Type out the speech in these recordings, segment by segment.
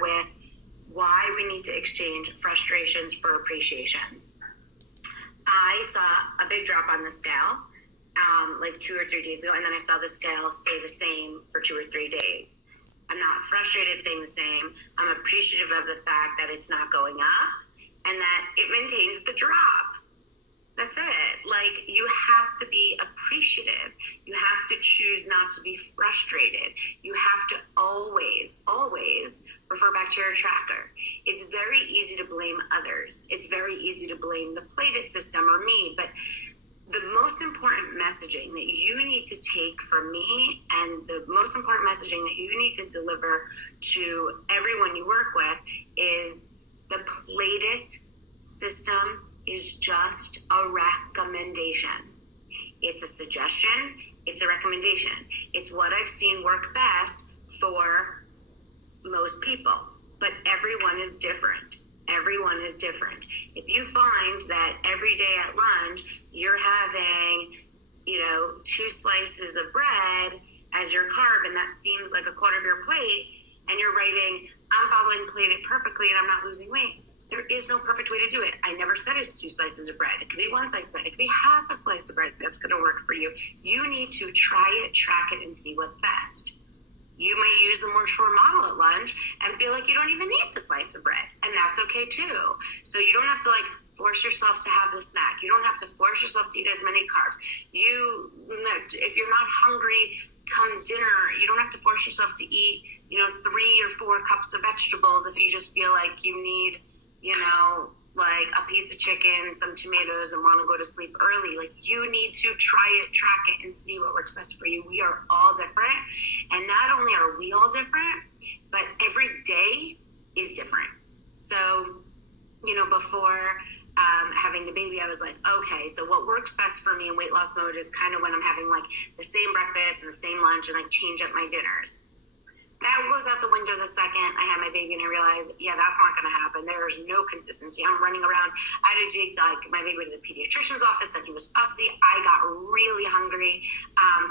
with why we need to exchange frustrations for appreciations. I saw a big drop on the scale like 2 or 3 days ago, and then I saw the scale stay the same for 2 or 3 days. I'm not frustrated staying the same. I'm appreciative of the fact that it's not going up and that it maintains the drop. That's it. Like, you have to be appreciative. You have to choose not to be frustrated. You have to always, always refer back to your tracker. It's very easy to blame others. It's very easy to blame the plated system or me, but the most important messaging that you need to take from me, and the most important messaging that you need to deliver to everyone you work with, is the plated system is just a recommendation. It's a suggestion. It's a recommendation. It's what I've seen work best for most people, but everyone is different. Everyone is different. If you find that every day at lunch you're having, 2 slices of bread as your carb, and that seems like a quarter of your plate, and you're writing, I'm following plated perfectly and I'm not losing weight, there is no perfect way to do it. I never said it's 2 slices of bread. It could be 1 slice of bread. It could be half a slice of bread that's going to work for you. You need to try it, track it, and see what's best. You may use the more short model at lunch and feel like you don't even need the slice of bread, and that's okay too. So you don't have to force yourself to have the snack. You don't have to force yourself to eat as many carbs. If you're not hungry come dinner, you don't have to force yourself to eat 3 or 4 cups of vegetables if you just feel like you need like a piece of chicken, some tomatoes, and want to go to sleep early. Like, you need to try it, track it, and see what works best for you. We are all different. And not only are we all different, but every day is different. So, before having the baby, I was like, okay, so what works best for me in weight loss mode is kind of when I'm having the same breakfast and the same lunch and change up my dinners. That goes out the window the second I had my baby, and I realized, that's not going to happen. There's no consistency. I'm running around. I had to take my baby to the pediatrician's office. Then he was fussy. I got really hungry.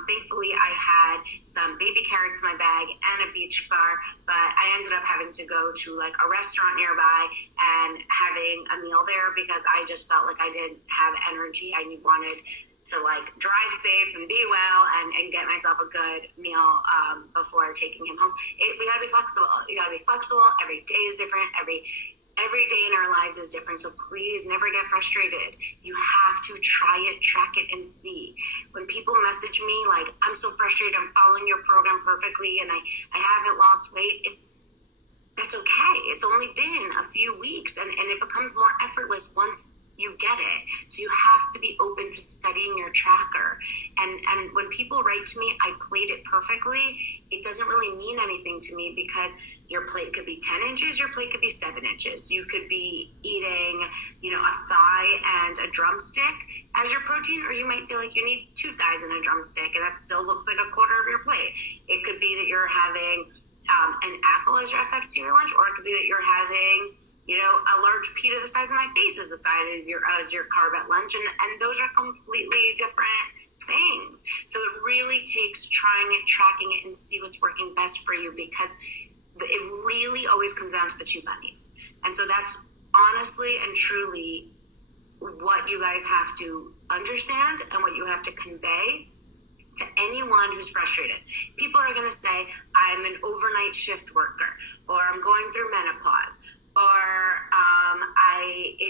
Thankfully, I had some baby carrots in my bag and a beach bar, but I ended up having to go to a restaurant nearby and having a meal there because I just felt like I didn't have energy. I wanted to drive safe and be well and get myself a good meal before taking him home. We gotta be flexible. You gotta be flexible. Every day is different. Every day in our lives is different. So please never get frustrated. You have to try it, track it, and see. When people message me I'm so frustrated, I'm following your program perfectly and I haven't lost weight, that's okay. It's only been a few weeks and it becomes more effortless once you get it. So you have to be open to studying your tracker. And when people write to me, I played it perfectly, it doesn't really mean anything to me because your plate could be 10 inches, your plate could be 7 inches. You could be eating, a thigh and a drumstick as your protein, or you might feel like you need 2 thighs and a drumstick, and that still looks like a quarter of your plate. It could be that you're having an apple as your FFC or lunch, or it could be that you're having a large pita the size of my face as the side of your carb at lunch, and those are completely different things. So it really takes trying it, tracking it, and see what's working best for you, because it really always comes down to the 2 bunnies. And so that's honestly and truly what you guys have to understand and what you have to convey to anyone who's frustrated. People are going to say, I'm an overnight shift worker, or I'm going through menopause, or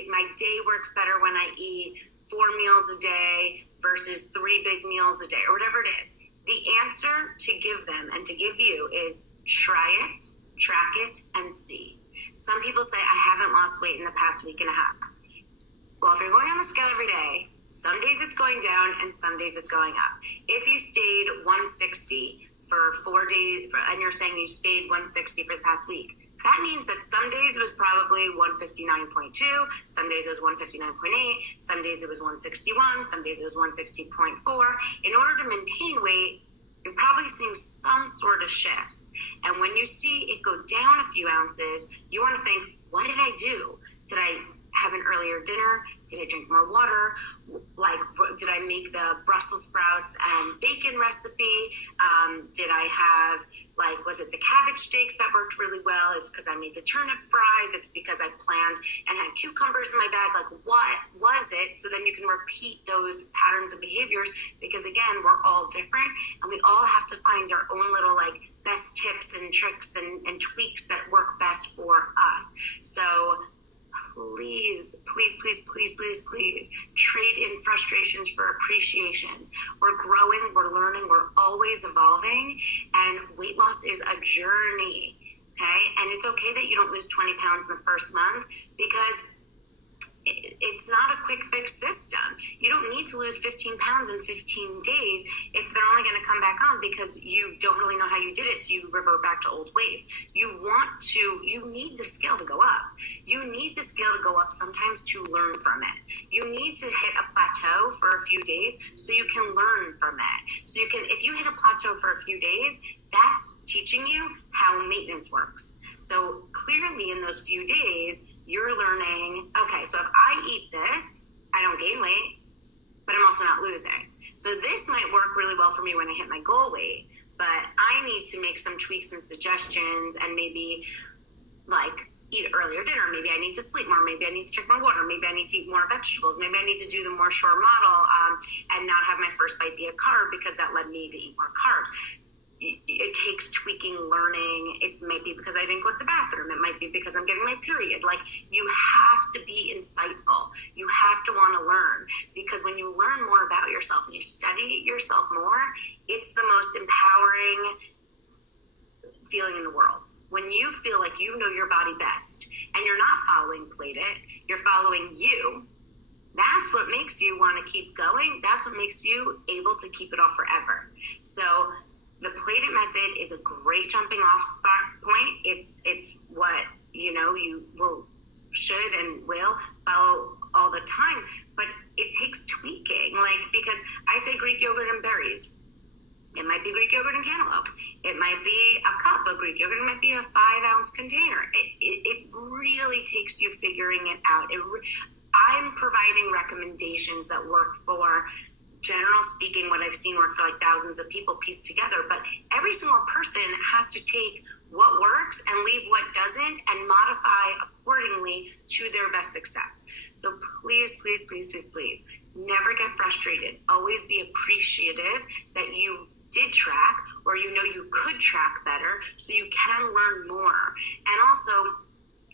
my day works better when I eat 4 meals a day versus 3 big meals a day, or whatever it is. The answer to give them and to give you is try it, track it, and see. Some people say, I haven't lost weight in the past week and a half. Well, if you're going on the scale every day, some days it's going down and some days it's going up. If you stayed 160 for 4 days, and you're saying you stayed 160 for the past week, that means that some days it was probably 159.2, some days it was 159.8, some days it was 161, some days it was 160.4. In order to maintain weight, you're probably seeing some sort of shifts. And when you see it go down a few ounces, you want to think, what did I do? Did I have an earlier dinner? Did I drink more water? Like, did I make the Brussels sprouts and bacon recipe? Did I have, like, was it the cabbage steaks that worked really well? It's because I made the turnip fries. It's because I planned and had cucumbers in my bag. Like, what was it? So then you can repeat those patterns of behaviors, because again, we're all different and we all have to find our own little like best tips and tricks and tweaks that work best for us. So please, please, please, please, please, please trade in frustrations for appreciations. We're growing, we're learning, we're always evolving, and weight loss is a journey, okay? And it's okay that you don't lose 20 pounds in the first month, because it's not a quick fix system. You don't need to lose 15 pounds in 15 days if they're only going to come back on because you don't really know how you did it, so you revert back to old ways. You need the scale to go up. You need the scale to go up sometimes to learn from it. You need to hit a plateau for a few days so you can learn from it. So if you hit a plateau for a few days, that's teaching you how maintenance works. So clearly in those few days, you're learning, okay, so if I eat this, I don't gain weight, but I'm also not losing. So this might work really well for me when I hit my goal weight, but I need to make some tweaks and suggestions and maybe like eat earlier dinner. Maybe I need to sleep more. Maybe I need to drink more water. Maybe I need to eat more vegetables. Maybe I need to do the more shore model and not have my first bite be a carb because that led me to eat more carbs. It takes tweaking, learning. It might be because I didn't go to the bathroom. It might be because I'm getting my period. Like, you have to be insightful. You have to want to learn, because when you learn more about yourself and you study yourself more, it's the most empowering feeling in the world. When you feel like you know your body best and you're not following Plate-It, you're following you. That's what makes you want to keep going. That's what makes you able to keep it off forever. So the Plate-It method is a great jumping off point. It's what, you should and will follow all the time, but it takes tweaking. Like, because I say Greek yogurt and berries. It might be Greek yogurt and cantaloupe. It might be a cup of Greek yogurt. It might be a 5-ounce container. It really takes you figuring it out. I'm providing recommendations that work for, general speaking, what I've seen work for like thousands of people pieced together, but every single person has to take what works and leave what doesn't and modify accordingly to their best success. So please, please, please, please, please never get frustrated. Always be appreciative that you did track, or you could track better so you can learn more. And also,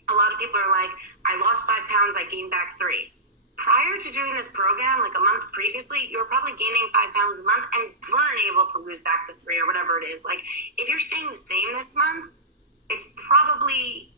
a lot of people are like, I lost 5 pounds, I gained back 3. Prior to doing this program, like a month previously, you were probably gaining 5 pounds a month and weren't able to lose back the 3 or whatever it is. Like, if you're staying the same this month, it's probably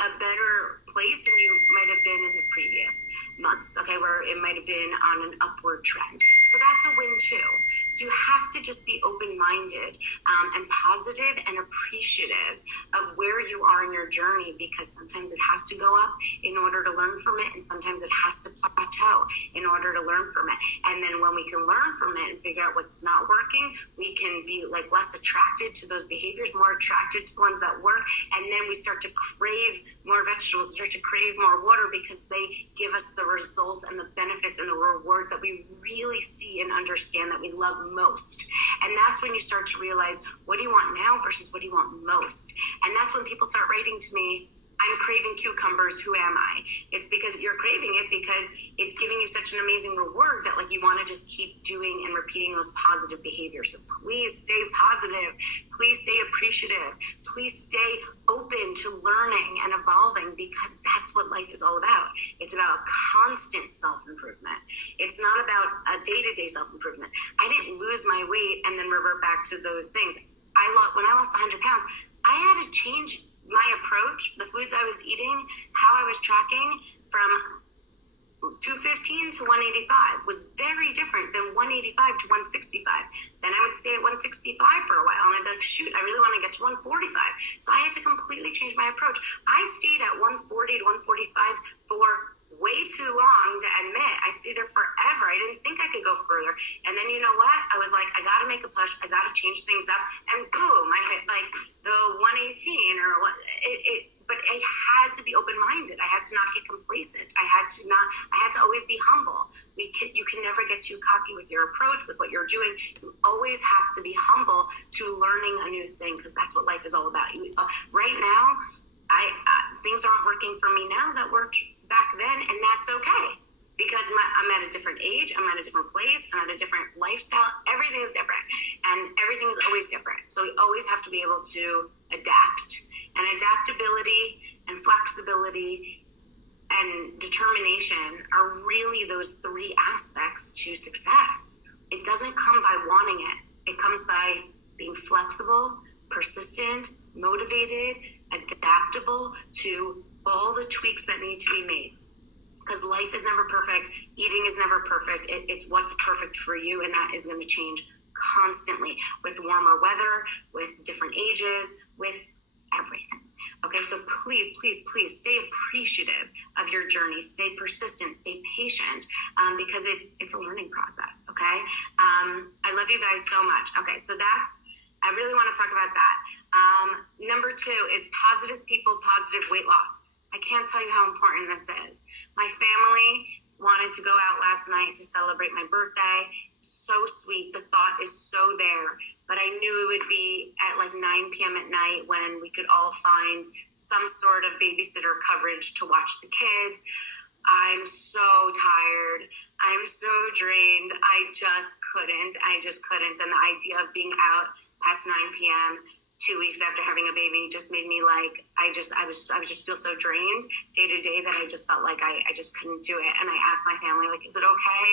a better place than you might have been in the previous months, okay, where it might have been on an upward trend. So that's a win too. So you have to just be open-minded and positive and appreciative of where you are in your journey, because sometimes it has to go up in order to learn from it, and sometimes it has to plateau in order to learn from it. And then when we can learn from it and figure out what's not working, we can be like less attracted to those behaviors, more attracted to the ones that work, and then we start to crave more vegetables, start to crave more water, because they give us the results and the benefits and the rewards that we really see and understand that we love most. And that's when you start to realize, what do you want now versus what do you want most? And that's when people start writing to me, I'm craving cucumbers, who am I? It's because you're craving it because it's giving you such an amazing reward that like you want to just keep doing and repeating those positive behaviors. So please stay positive. Please stay appreciative. Please stay open to learning and evolving, because that's what life is all about. It's about constant self-improvement. It's not about a day-to-day self-improvement. I didn't lose my weight and then revert back to those things. When I lost 100 pounds, I had to change my approach, the foods I was eating, how I was tracking from 215 to 185 was very different than 185 to 165. Then I would stay at 165 for a while, and I'd be like, shoot, I really want to get to 145. So I had to completely change my approach. I stayed at 140 to 145 for way too long to admit. I stayed there forever. I didn't think I could go further. And then you know what? I was like, I got to make a push. I got to change things up. And boom, I hit like the 118 or what. But I had to to be open-minded. I had to not get complacent. I had to always be humble. You can never get too cocky with your approach, with what you're doing. You always have to be humble to learning a new thing, because that's what life is all about. Right now, things aren't working for me now that worked back then, and that's okay. Because I'm at a different age, I'm at a different place, I'm at a different lifestyle. Everything's different, and everything's always different. So we always have to be able to adapt. And adaptability and flexibility and determination are really those three aspects to success. It doesn't come by wanting it. It comes by being flexible, persistent, motivated, adaptable to all the tweaks that need to be made. Because life is never perfect, eating is never perfect. It's what's perfect for you, and that is going to change constantly with warmer weather, with different ages, with everything. Okay, so please, please, please stay appreciative of your journey. Stay persistent, stay patient, because it's a learning process, okay? I love you guys so much. Okay, so I really want to talk about that. Number 2 is positive people, positive weight loss. I can't tell you how important this is. My family wanted to go out last night to celebrate my birthday. So sweet. The thought is so there. But I knew it would be at like 9 p.m. at night when we could all find some sort of babysitter coverage to watch the kids. I'm so tired. I'm so drained. I just couldn't. And the idea of being out past 9 p.m., 2 weeks after having a baby, just made me like, I just feel so drained day to day that I just felt like I just couldn't do it. And I asked my family, like, is it okay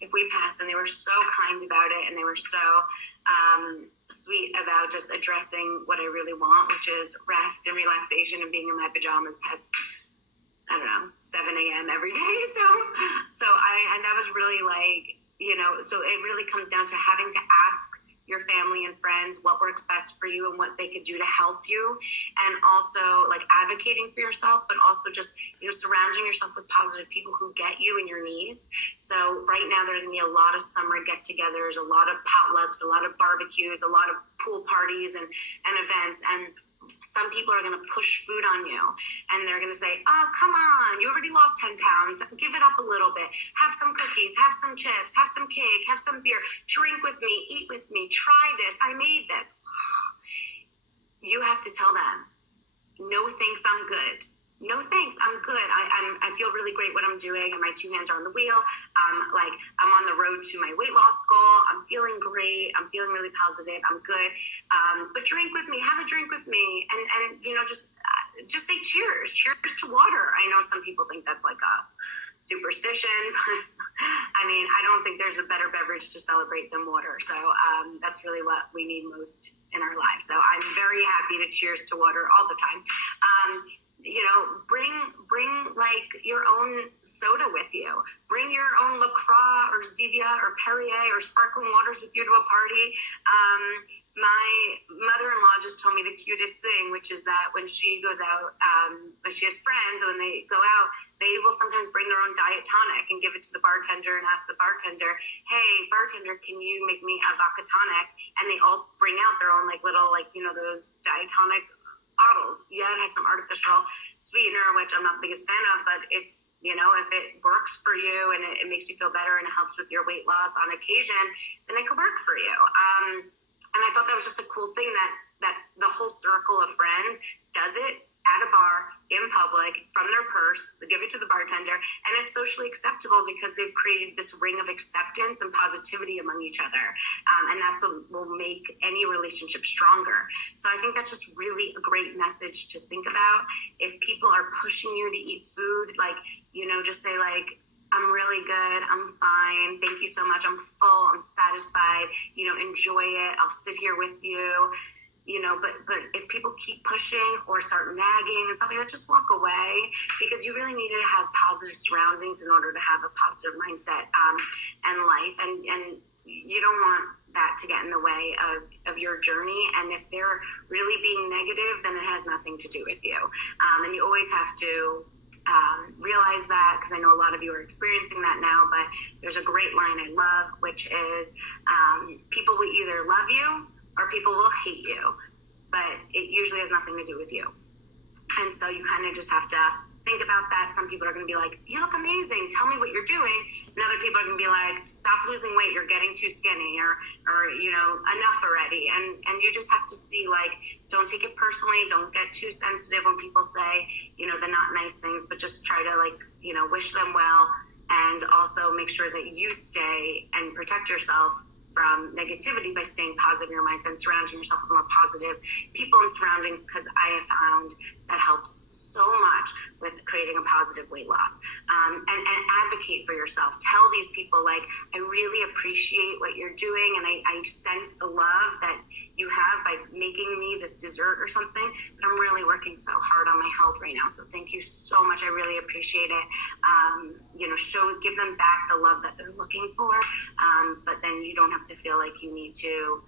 if we pass? And they were so kind about it. And they were so sweet about just addressing what I really want, which is rest and relaxation and being in my pajamas past, I don't know, 7 a.m. every day. So and that was really like, so it really comes down to having to ask your family and friends what works best for you and what they could do to help you, and also like advocating for yourself, but also just surrounding yourself with positive people who get you and your needs. So right now there's gonna be a lot of summer get-togethers, a lot of potlucks, a lot of barbecues, a lot of pool parties and events, and some people are going to push food on you, and they're going to say, oh, come on, you already lost 10 pounds. Give it up a little bit. Have some cookies, have some chips, have some cake, have some beer. Drink with me, eat with me, try this. I made this. You have to tell them, no thanks, I'm good. No thanks, I'm good. I feel really great what I'm doing, and my 2 hands are on the wheel. I'm on the road to my weight loss goal. I'm feeling great. I'm feeling really positive. I'm good. But drink with me. Have a drink with me, and just say cheers. Cheers to water. I know some people think that's like a superstition, but I mean, I don't think there's a better beverage to celebrate than water. So that's really what we need most in our lives. So I'm very happy to cheers to water all the time. Bring like your own soda with you. Bring your own LaCroix or Zevia or Perrier or sparkling waters with you to a party. My mother-in-law just told me the cutest thing, which is that when she goes out, when she has friends, and when they go out, they will sometimes bring their own diet tonic and give it to the bartender and ask the bartender, hey, bartender, can you make me a vodka tonic? And they all bring out their own like little, those diet tonic bottles. Yeah, it has some artificial sweetener, which I'm not the biggest fan of, but it's, if it works for you and it makes you feel better and it helps with your weight loss on occasion, then it could work for you. And I thought that was just a cool thing that the whole circle of friends does it at a bar in public from their purse. They give it to the bartender, and it's socially acceptable because they've created this ring of acceptance and positivity among each other. And that's what will make any relationship stronger. So I think that's just really a great message to think about. If people are pushing you to eat food, just say I'm really good. I'm fine. Thank you so much. I'm full. I'm satisfied. Enjoy it. I'll sit here with you. But if people keep pushing or start nagging and stuff like that, just walk away, because you really need to have positive surroundings in order to have a positive mindset and life. And you don't want that to get in the way of your journey. And if they're really being negative, then it has nothing to do with you. And you always have to realize that, because I know a lot of you are experiencing that now, but there's a great line I love, which is people will either love you or people will hate you, but it usually has nothing to do with you. And so you kind of just have to think about that. Some people are going to be like, you look amazing, tell me what you're doing. And other people are going to be like, stop losing weight, you're getting too skinny, or enough already. And you just have to see, like, don't take it personally, don't get too sensitive when people say, the not nice things, but just try to, like, wish them well, and also make sure that you stay and protect yourself from negativity by staying positive in your mindset and surrounding yourself with more positive people and surroundings, because I have found that helps so much with creating a positive weight loss. And advocate for yourself. Tell these people, like, I really appreciate what you're doing, and I sense the love that you have by making me this dessert or something, but I'm really working so hard on my health right now, so thank you so much. I really appreciate it. Give them back the love that they're looking for, but then you don't have to feel like you need to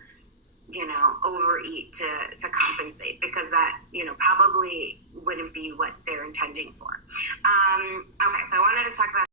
overeat to compensate, because that probably wouldn't be what they're intending for. Okay, so I wanted to talk about